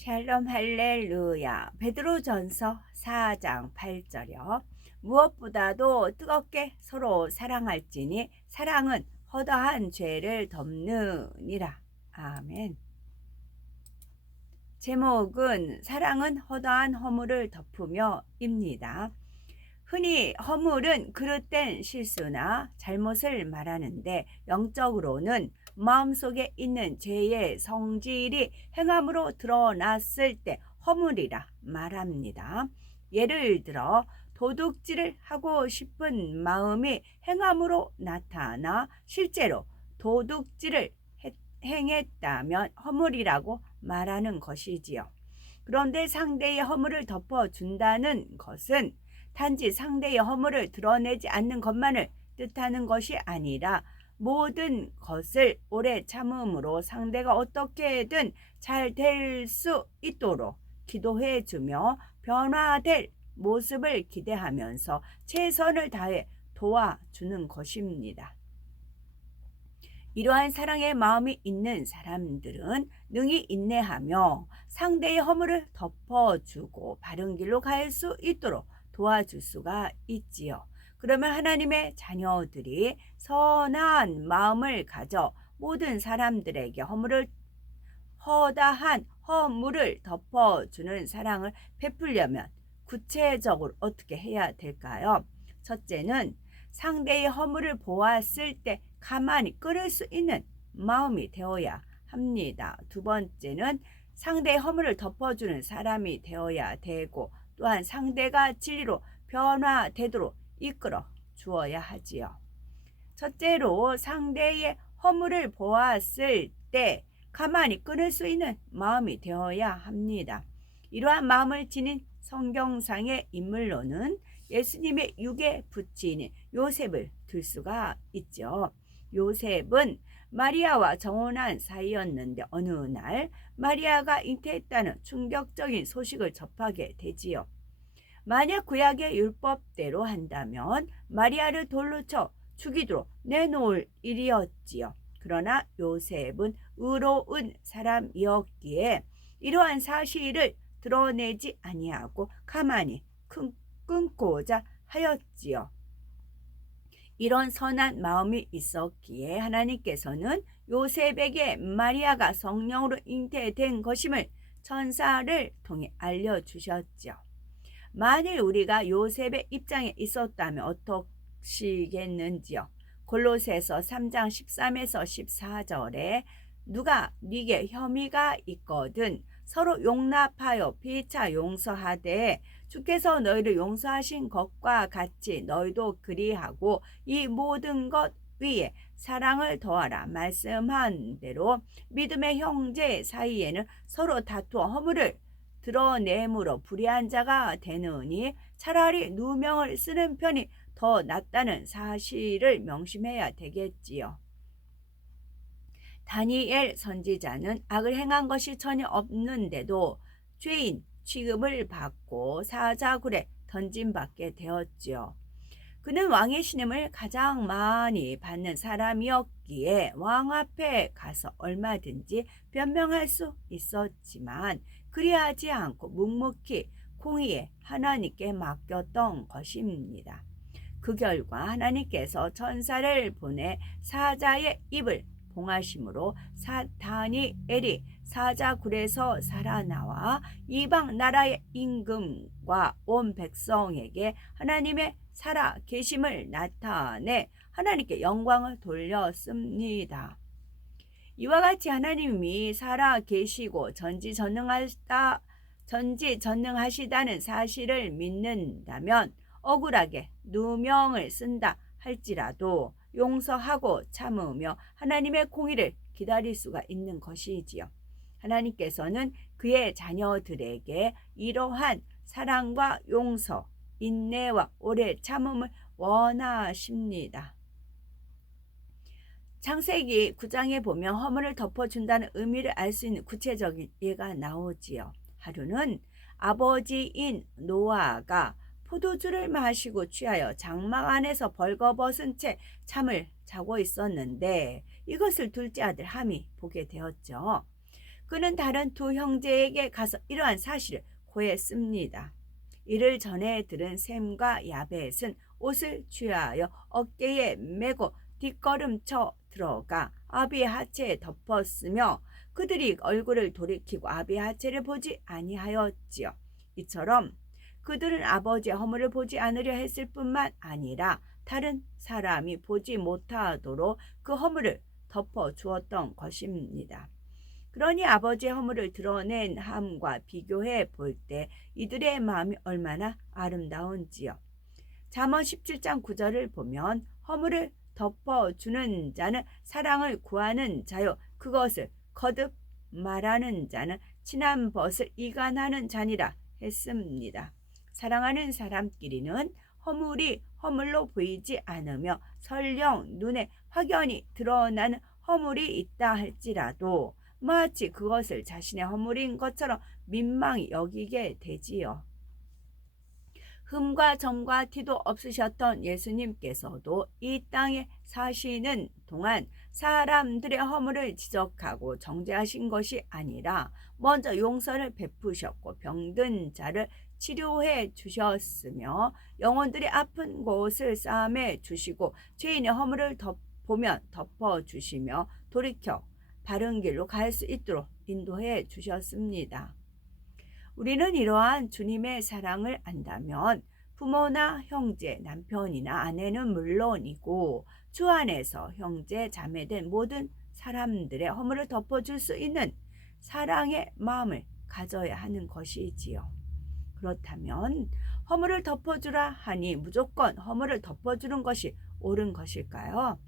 샬롬 할렐루야. 베드로전서 4장 8절이요. 무엇보다도 뜨겁게 서로 사랑할지니 사랑은 허다한 죄를 덮느니라. 아멘. 제목은 사랑은 허다한 허물을 덮으며입니다. 흔히 허물은 그릇된 실수나 잘못을 말하는데 영적으로는 마음속에 있는 죄의 성질이 행함으로 드러났을 때 허물이라 말합니다. 예를 들어 도둑질을 하고 싶은 마음이 행함으로 나타나 실제로 도둑질을 행했다면 허물이라고 말하는 것이지요. 그런데 상대의 허물을 덮어준다는 것은 단지 상대의 허물을 드러내지 않는 것만을 뜻하는 것이 아니라 모든 것을 오래 참음으로 상대가 어떻게든 잘 될 수 있도록 기도해주며 변화될 모습을 기대하면서 최선을 다해 도와주는 것입니다. 이러한 사랑의 마음이 있는 사람들은 능히 인내하며 상대의 허물을 덮어주고 바른 길로 갈 수 있도록 도와줄 수가 있지요. 그러면 하나님의 자녀들이 선한 마음을 가져 모든 사람들에게 허다한 허물을 덮어주는 사랑을 베풀려면 구체적으로 어떻게 해야 될까요? 첫째는 상대의 허물을 보았을 때 가만히 끊을 수 있는 마음이 되어야 합니다. 두 번째는 상대의 허물을 덮어주는 사람이 되어야 되고 또한 상대가 진리로 변화되도록 이끌어 주어야 하지요. 첫째로 상대의 허물을 보았을 때 가만히 끊을 수 있는 마음이 되어야 합니다. 이러한 마음을 지닌 성경상의 인물로는 예수님의 육의 부친인 요셉을 들 수가 있죠. 요셉은 마리아와 정혼한 사이였는데 어느 날 마리아가 잉태했다는 충격적인 소식을 접하게 되지요. 만약 구약의 율법대로 한다면 마리아를 돌로 쳐 죽이도록 내놓을 일이었지요. 그러나 요셉은 의로운 사람이었기에 이러한 사실을 드러내지 아니하고 가만히 끊고자 하였지요. 이런 선한 마음이 있었기에 하나님께서는 요셉에게 마리아가 성령으로 잉태된 것임을 천사를 통해 알려주셨죠. 만일 우리가 요셉의 입장에 있었다면 어떠시겠는지요? 골로새서 3장 13에서 14절에 누가 네게 혐의가 있거든 서로 용납하여 피차 용서하되 주께서 너희를 용서하신 것과 같이 너희도 그리하고 이 모든 것 위에 사랑을 더하라 말씀한 대로 믿음의 형제 사이에는 서로 다투어 허물을 드러내므로 불의한 자가 되느니 차라리 누명을 쓰는 편이 더 낫다는 사실을 명심해야 되겠지요. 다니엘 선지자는 악을 행한 것이 전혀 없는데도 죄인 취급을 받고 사자굴에 던짐받게 되었지요. 그는 왕의 신임을 가장 많이 받는 사람이었기에 왕 앞에 가서 얼마든지 변명할 수 있었지만 그리하지 않고 묵묵히 공의에 하나님께 맡겼던 것입니다. 그 결과 하나님께서 천사를 보내 사자의 입을 봉하심으로 다니엘이 사자굴에서 살아나와 이방 나라의 임금과 온 백성에게 하나님의 살아 계심을 나타내 하나님께 영광을 돌렸습니다. 이와 같이 하나님이 살아 계시고 전지전능하시다는 사실을 믿는다면 억울하게 누명을 쓴다 할지라도 용서하고 참으며 하나님의 공의를 기다릴 수가 있는 것이지요. 하나님께서는 그의 자녀들에게 이러한 사랑과 용서, 인내와 오래 참음을 원하십니다. 창세기 9장에 보면 허물을 덮어준다는 의미를 알 수 있는 구체적인 예가 나오지요. 하루는 아버지인 노아가 포도주를 마시고 취하여 장막 안에서 벌거벗은 채 잠을 자고 있었는데 이것을 둘째 아들 함이 보게 되었죠. 그는 다른 두 형제에게 가서 이러한 사실을 고했습니다. 이를 전해 들은 셈과 야벳은 옷을 취하여 어깨에 메고 뒷걸음쳐 들어가 아비의 하체에 덮었으며 그들이 얼굴을 돌이키고 아비의 하체를 보지 아니하였지요. 이처럼 그들은 아버지의 허물을 보지 않으려 했을 뿐만 아니라 다른 사람이 보지 못하도록 그 허물을 덮어 주었던 것입니다. 그러니 아버지의 허물을 드러낸 함과 비교해 볼 때 이들의 마음이 얼마나 아름다운지요. 잠언 17장 9절을 보면 허물을 덮어주는 자는 사랑을 구하는 자요 그것을 거듭 말하는 자는 친한 벗을 이간하는 자니라 했습니다. 사랑하는 사람끼리는 허물이 허물로 보이지 않으며 설령 눈에 확연히 드러나는 허물이 있다 할지라도 마치 그것을 자신의 허물인 것처럼 민망히 여기게 되지요. 흠과 점과 티도 없으셨던 예수님께서도 이 땅에 사시는 동안 사람들의 허물을 지적하고 정죄하신 것이 아니라 먼저 용서를 베푸셨고 병든 자를 치료해 주셨으며 영혼들이 아픈 곳을 싸매 주시고 죄인의 허물을 보면 덮어주시며 돌이켜 바른 길로 갈 수 있도록 인도해 주셨습니다. 우리는 이러한 주님의 사랑을 안다면 부모나 형제, 남편이나 아내는 물론이고 주 안에서 형제, 자매 된 모든 사람들의 허물을 덮어줄 수 있는 사랑의 마음을 가져야 하는 것이지요. 그렇다면 허물을 덮어주라 하니 무조건 허물을 덮어주는 것이 옳은 것일까요?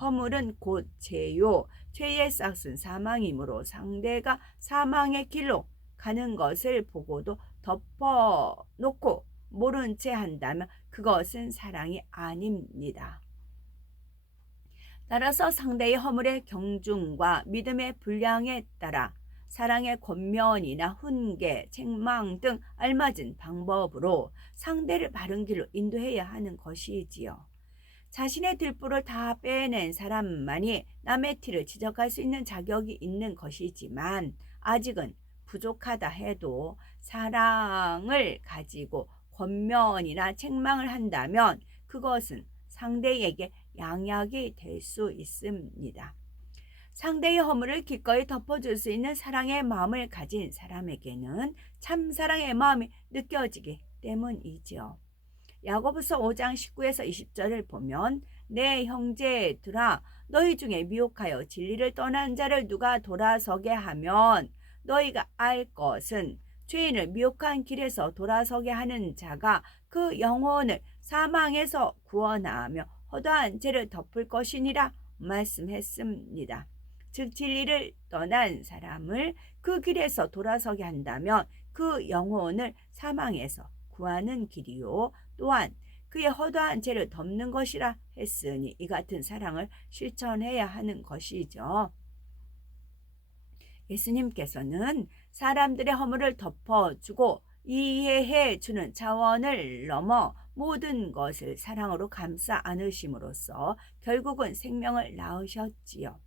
허물은 곧 죄요, 죄의 싹은 사망이므로 상대가 사망의 길로 가는 것을 보고도 덮어놓고 모른 채 한다면 그것은 사랑이 아닙니다. 따라서 상대의 허물의 경중과 믿음의 분량에 따라 사랑의 권면이나 훈계, 책망 등 알맞은 방법으로 상대를 바른 길로 인도해야 하는 것이지요. 자신의 들보를 다 빼낸 사람만이 남의 티를 지적할 수 있는 자격이 있는 것이지만 아직은 부족하다 해도 사랑을 가지고 권면이나 책망을 한다면 그것은 상대에게 양약이 될 수 있습니다. 상대의 허물을 기꺼이 덮어줄 수 있는 사랑의 마음을 가진 사람에게는 참 사랑의 마음이 느껴지기 때문이지요. 야고보서 5장 19에서 20절을 보면 내 형제들아 너희 중에 미혹하여 진리를 떠난 자를 누가 돌아서게 하면 너희가 알 것은 죄인을 미혹한 길에서 돌아서게 하는 자가 그 영혼을 사망에서 구원하며 허다한 죄를 덮을 것이니라 말씀했습니다. 즉 진리를 떠난 사람을 그 길에서 돌아서게 한다면 그 영혼을 사망에서 구하는 길이요 또한 그의 허다한 죄를 덮는 것이라 했으니 이 같은 사랑을 실천해야 하는 것이죠. 예수님께서는 사람들의 허물을 덮어주고 이해해 주는 차원을 넘어 모든 것을 사랑으로 감싸 안으심으로써 결국은 생명을 낳으셨지요.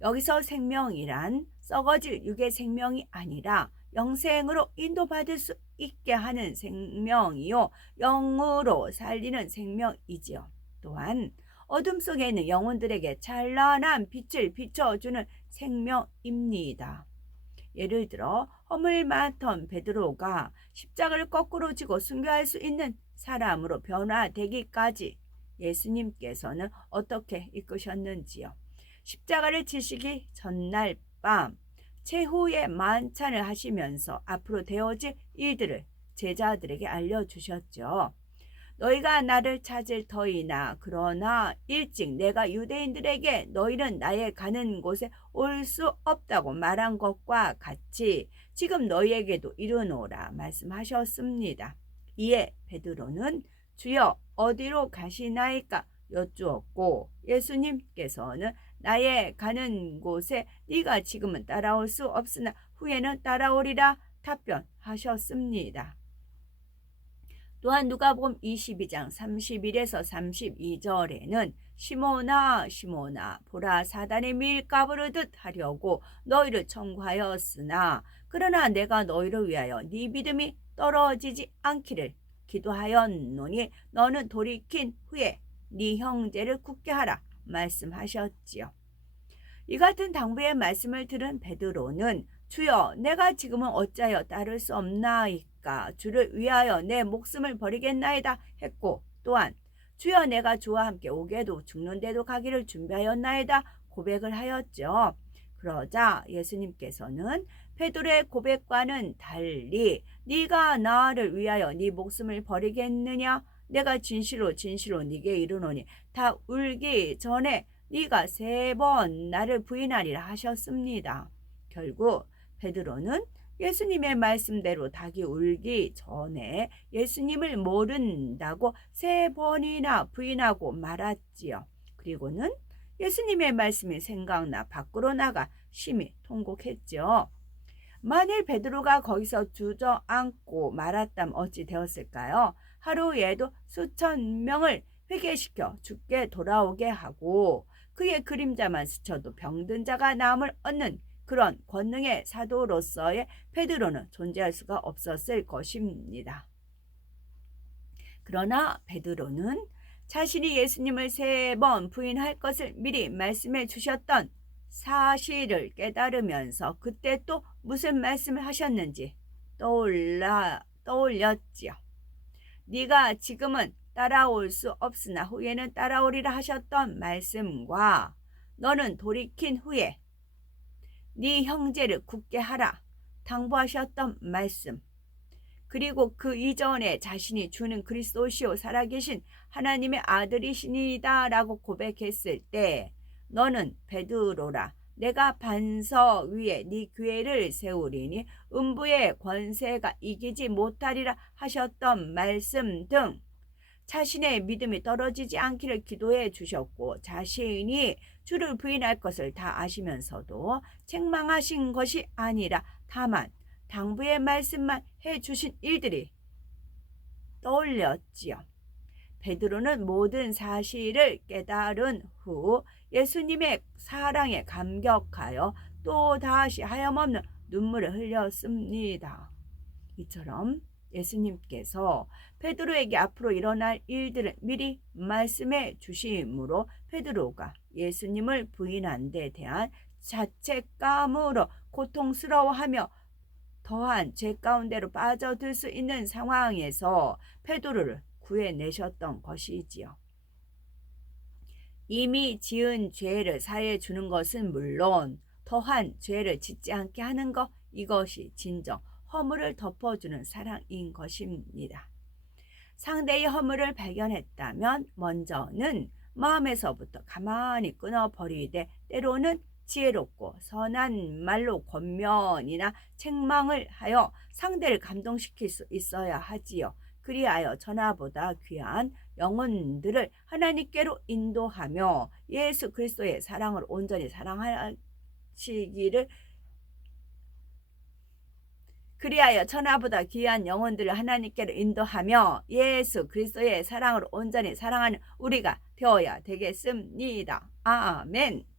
여기서 생명이란 썩어질 육의 생명이 아니라 영생으로 인도받을 수 있게 하는 생명이요 영으로 살리는 생명이지요. 또한 어둠 속에 있는 영혼들에게 찬란한 빛을 비춰주는 생명입니다. 예를 들어 허물 많던 베드로가 십자가를 거꾸로 지고 순교할 수 있는 사람으로 변화되기까지 예수님께서는 어떻게 이끄셨는지요. 십자가를 지시기 전날 밤 최후의 만찬을 하시면서 앞으로 되어질 일들을 제자들에게 알려주셨죠. 너희가 나를 찾을 터이나 그러나 일찍 내가 유대인들에게 너희는 나의 가는 곳에 올 수 없다고 말한 것과 같이 지금 너희에게도 이르노라 말씀하셨습니다. 이에 베드로는 주여 어디로 가시나이까 여쭈었고 예수님께서는 나의 가는 곳에 네가 지금은 따라올 수 없으나 후에는 따라오리라 답변하셨습니다. 또한 누가복음 22장 31에서 32절에는 시몬아 시몬아 보라 사단의 밀가부를 르듯 하려고 너희를 청구하였으나 그러나 내가 너희를 위하여 네 믿음이 떨어지지 않기를 기도하였노니 너는 돌이킨 후에 네 형제를 굳게 하라 말씀하셨지요. 이 같은 당부의 말씀을 들은 베드로는 주여 내가 지금은 어찌하여 따를 수 없나이까 주를 위하여 내 목숨을 버리겠나이다 했고 또한 주여 내가 주와 함께 오게도 죽는데도 가기를 준비하였나이다 고백을 하였죠. 그러자 예수님께서는 베드로의 고백과는 달리 네가 나를 위하여 네 목숨을 버리겠느냐 내가 진실로 진실로 네게 이르노니 다 울기 전에 네가 3번 나를 부인하리라 하셨습니다. 결국 베드로는 예수님의 말씀대로 닭이 울기 전에 예수님을 모른다고 3번이나 부인하고 말았지요. 그리고는 예수님의 말씀이 생각나 밖으로 나가 심히 통곡했죠. 만일 베드로가 거기서 주저앉고 말았다면 어찌 되었을까요? 하루에도 수천 명을 회개시켜 죽게 돌아오게 하고 그의 그림자만 스쳐도 병든 자가 나음을 얻는 그런 권능의 사도로서의 베드로는 존재할 수가 없었을 것입니다. 그러나 베드로는 자신이 예수님을 3번 부인할 것을 미리 말씀해 주셨던 사실을 깨달으면서 그때 또 무슨 말씀을 하셨는지 떠올렸지요. 네가 지금은 따라올 수 없으나 후에는 따라오리라 하셨던 말씀과 너는 돌이킨 후에 네 형제를 굳게 하라 당부하셨던 말씀 그리고 그 이전에 자신이 주는 그리스도시요 살아계신 하나님의 아들이시니다 라고 고백했을 때 너는 베드로라 내가 반석 위에 네 교회를 세우리니 음부의 권세가 이기지 못하리라 하셨던 말씀 등 자신의 믿음이 떨어지지 않기를 기도해 주셨고 자신이 주를 부인할 것을 다 아시면서도 책망하신 것이 아니라 다만 당부의 말씀만 해주신 일들이 떠올렸지요. 베드로는 모든 사실을 깨달은 후 예수님의 사랑에 감격하여 또다시 하염없는 눈물을 흘렸습니다. 이처럼 예수님께서 베드로에게 앞으로 일어날 일들을 미리 말씀해 주심으로 베드로가 예수님을 부인한 데 대한 자책감으로 고통스러워하며 더한 죄 가운데로 빠져들 수 있는 상황에서 베드로를 구해내셨던 것이지요. 이미 지은 죄를 사해 주는 것은 물론 더한 죄를 짓지 않게 하는 것 이것이 진정 허물을 덮어주는 사랑인 것입니다. 상대의 허물을 발견했다면 먼저는 마음에서부터 가만히 끊어버리되 때로는 지혜롭고 선한 말로 권면이나 책망을 하여 상대를 감동시킬 수 있어야 하지요. 그리하여 천하보다 귀한 영혼들을 하나님께로 인도하며 예수 그리스도의 사랑을 온전히 사랑하시기를 그리하여 천하보다 귀한 영혼들을 하나님께로 인도하며 예수 그리스도의 사랑을 온전히 사랑하는 우리가 되어야 되겠습니다. 아멘.